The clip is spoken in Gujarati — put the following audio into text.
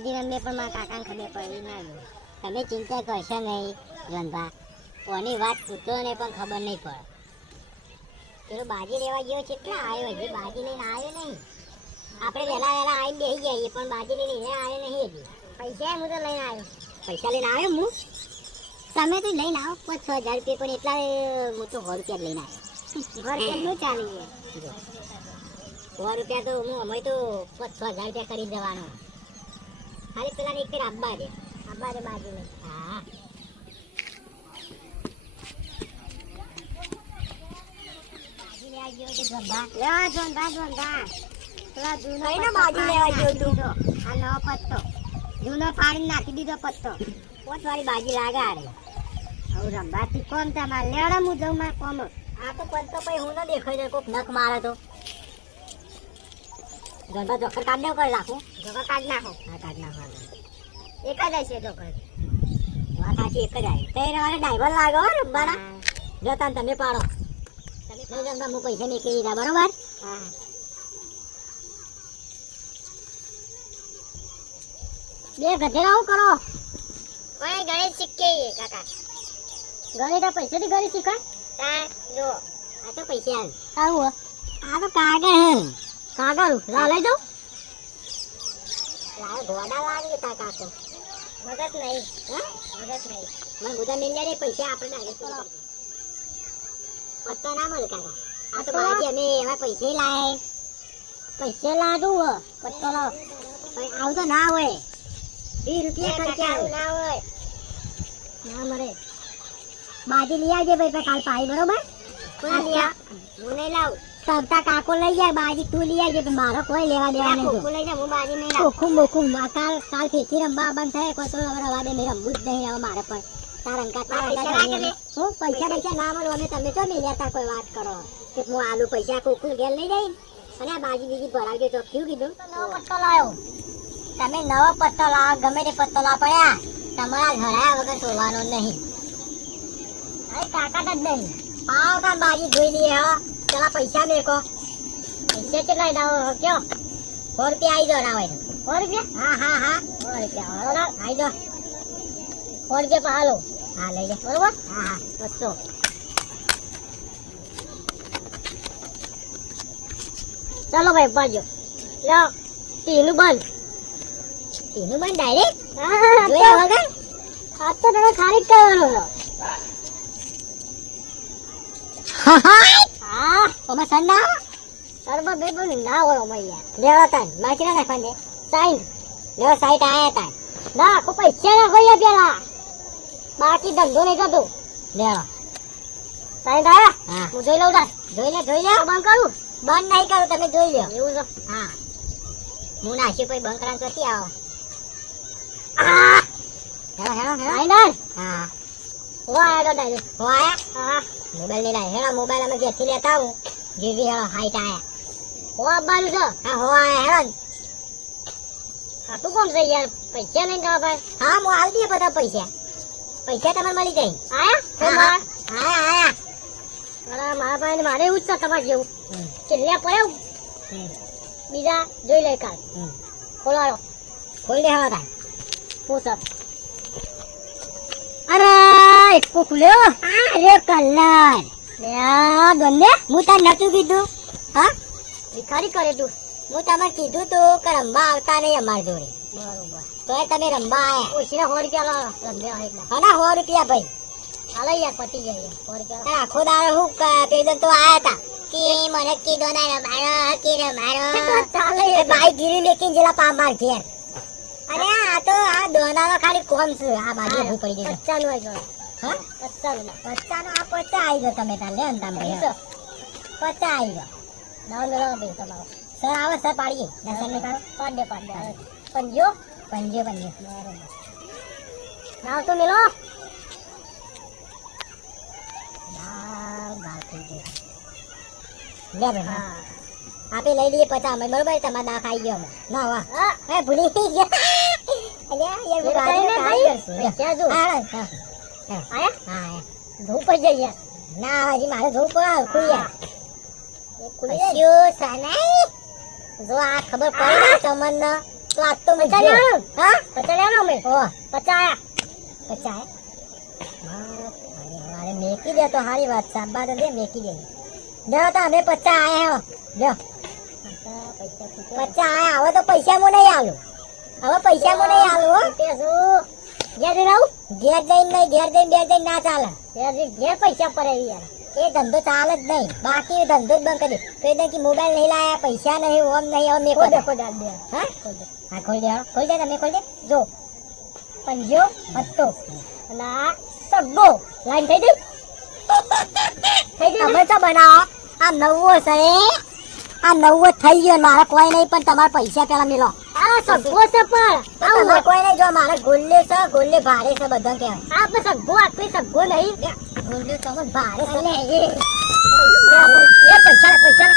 રમે પણ મારા કાકાને ખબર પડી ના તમે ચિંતા કરશો નહીં રંભા કોની વાત પૂછો ને પણ ખબર નહીં પડે. પેલો બાજી લેવા ગયો છે કેટલા આવ્યો હજી બાજી લઈને આવ્યો નહીં. આપણે વહેલા વહેલા આવીને બેસી જઈએ પણ બાજી લઈને આવ્યો નહીં હજી. પૈસા હું તો લઈને આવ્યો. પૈસા લઈને આવ્યો હું? તમે તો લઈને આવો પાંચ છ હજાર રૂપિયા પણ એટલા હું તો સો રૂપિયા લઈને આવ્યો. સો રૂપિયા શું ચાલી છે સો રૂપિયા તો હું અમે તો પાંચ છ હજાર રૂપિયા કરી દેવાનો. ખાલી પેલા એક ફેર આબ્બા દે. આબ્બા દે બાજુ લઈ હા લેવા જોંધા જોંધા પેલા જૂનો કઈને બાજી લેવા ગયો તું? આ નવો પત્તો. જૂનો પાડી નાખી દીધો પત્તો. પોત વાળી બાજી લાગે આરે હવે રંબાથી કોમ તમારે? લેવડા હું જઉં મારે કોમ આ તો પત્તો પછી હું ન દેખાય કોક નખ મારે તો. ગંધા જોખર કાઢ દેવ કોઈ રાખું. જોકા કાઢ નાખો. હા કાઢ નાખો. એક જ હશે જોકર વાત સાચી એક જ આવી. તે તમારે ડ્રાઈવર લાગો હો રંબાના ને તમે પાડો. તમે રંબા હું પૈસા નીકળી દીધા બરોબર? હા. બે ગધેડા હું કરો. ઓય ગણેશ શીખીએ કાકા. ગણેટા પૈસાથી ગણી શીખાય તા જો આ તો પૈસા આવું હે? આ તો કાગળ. હે કાગળ લા લઈ જાઉં લાવ ઘોડા લાવી તા કાકો મગજ નહીં હા? મગજ નહીં. મને બધા મિલ રે પૈસા આપણે ડાયરેક્ટ પત્તા ના મળે કાકા. આ તો? બાજી અમે એવા પૈસા લાય. પૈસા લાડું હે પત્તો લાવ. આવું તો ના હોય. વીસ રૂપિયા ખર્ચા. ના હોય. ના મળે. બાજી લઈ આવજે ભાઈ કાલ પાઈ બરોબર? હું નહીં લાવું. સવતા કાકો લઈ જાય બાજી તું લઈ આવજે પણ મારો કોઈ લેવા દેવા નહીં કોકો લઈ જા હું બાજી નહીં ચોખ્ખું બોખું કાલ કાલ ખેતી રમવા બંધ થાય કોઈ તો રવા દે મેં રમવું જ નહીં હવે મારે પણ તારા અંકા તારા પૈસા અંકા ના કરીએ. હું પૈસા પૈસા ના મળો અમે તમે તો નહીં લેતા કોઈ વાત કરો. કે હું આલુ પૈસા ખોખું ઘેર લઈ જઈ અને બાજી બીજી ભરાવજો તો કયું કીધું? નવો પત્તો લાવ્યો તમે નવો પત્તો લાવો ગમે તે પત્તો લા પડ્યા તમારા ઘરાયા વગર સોવાનો નહીં. અરે કાકા જ નહીં. આવ કાન બાજી જોઈ લઈએ હા. પેલા પૈસા મેકો. પૈસા કેટલા દાવો કયો? સો રૂપિયા આવી દો હોય. સો રૂપિયા? હા હા હા. સો રૂપિયા લાવ. આવી જાવ સો રૂપિયા પાલો હા લઈ લે. બરોબર? હા હા. બસો. ચાલો ભાઈ પાજો લો ટીનું બંધ. એનું બંધ ડાયરેક્ટ? હા જોયા વગર? આ તો તમે ખાલી જ કરવાનો છો. હા. તમે સંડા સર્વ બે બોલ ના હોય અમારી યાર. લેવા તાન બાકી ના નાખવા સાઈન લેવા સાઈટ આયા તાન. ના કો પૈસા ના હોય પેલા બાકી ધંધો નહીં કરતો લેવા. સાઈન આયા હા. હું જોઈ લઉં તાર. જોઈ લે જોઈ લે. બંધ કરું? બંધ નહીં કરું તમે જોઈ લો એવું છે? હા. હું નાખી કોઈ બંધ કરવાનું નથી આવો. આ હેલો હેલો હેલો હા. હો આયા તો ડાયરેક્ટ હું આયા? હા મોબાઈલ નહીં લાય હેલો મોબાઈલ અમે ઘેરથી લેતા આવું. જીવી હેડો હાઈટ આયા. હો આવવાનું છે? હા હો આયા હેડો આ તું કોણ છે યાર? પૈસા નહીં જવા ભાઈ હા હું આવી દઈએ બધા પૈસા. પૈસા તમને મળી જાય. આયા? આયા આયા. મારા મારા ભાઈ મારે એવું જ છે તમારે જેવું. કેટલા પડ્યું બીજા જોઈ લે કાલ. ખોલાડો. ખોલી દે હેલો તાન પૂછ અરે એક ખુલ્યો આ રે કલર લે દોને હું તાર નતું કીધું. હા? ભિખારી કરે તું. હું તમને કીધું તું કે રમવા આવતા નહીં અમારી જોડે. બરોબર. તો તમે રમવા આયા. ઓછીના સો રૂપિયા રમ્યા હા હના સો રૂપિયા ભાઈ. હાલો યાર પતી જાય સો રૂપિયા. આખો દાડો હું ક- તો આયા હતા કે મને કીધો ના રમાડો કે રમાડો. ચાલે બાઈક ગીરી મેકીને જેલા પા માર ઘેર. અરે આ તો આ દોનાનો ખાલી કોમ છે. આ બાજુ પડી ગયો હા? પચાનો આ પચા આવી ગયો તમે તાર. લે તમે પચા આવી ગયો નાવ લેવા ભાઈ તમારો. સર આવે સર પાડીએ. દર્શન ને પાડો. પાડ દે પાડ. દે પંજો? પંજે પંજે. નાવ તો મેલો. લે ભાઈ હા. આપે લઈ લઈએ પચા અમે બરોબર? તમારે દાખ ખાઈ ગયો ના વાહ. એ ભૂલી ગયા. અલ્યા યાર ભાઈ, કરશું. હા, હા. આયા હા, હા. ધૂપ પડી જાય ના હજી મારે જોવું ખુલ્યા એ ખુલી જાય કશું સનાઈ. જો આ ખબર પડે ને તમને તો આજ તો મેં લેવાનું? હા? પચાસ લેવાનો અમે. પચાસ. પચાય મેકી દે તો સારી વાત તો દે મેકી દે. તો અમે પચા આયા જો પચાસ આયા. હવે તો પૈસા હું નહીં આલું. હવે પૈસા હું નહીં આલું હો. ઘેર રહું ઘેર જઈને નહીં ઘેર જઈને ઘેર જઈને ના ચાલે. ઘેર જઈને ઘેર પૈસા પડે યાર એ ધંધો ચાલે જ નહીં. બાકી ધંધો જ બંધ કરી દે. એ કે મોબાઈલ નહીં લાયા પૈસા નહીં ઓમ નહીં ઓમ મેં ખોલ દે. હા? હા ખોલ દે. ખોલ દે તમે ખોલ દે. જો. પંજો હતો અને આ સગો લાઈન થઈ ગઈ? થઈ ગઈ તમે તો બનાવો. આ નવો છે આ નવો થઈ ગયો. મારે કોઈ નહીં પણ તમારા પૈસા પેલા મિલો આ સગ્ગો છે પણ. આવું કોઈને જો મારે ગોલ્લે છે ગોલ્લે ભારે છે બધા કહેવાય આપણે સગ્ગો આખી સગો નહીં. ગોલ્લે તો ભારે છે. એ એ પૈસા પૈસા.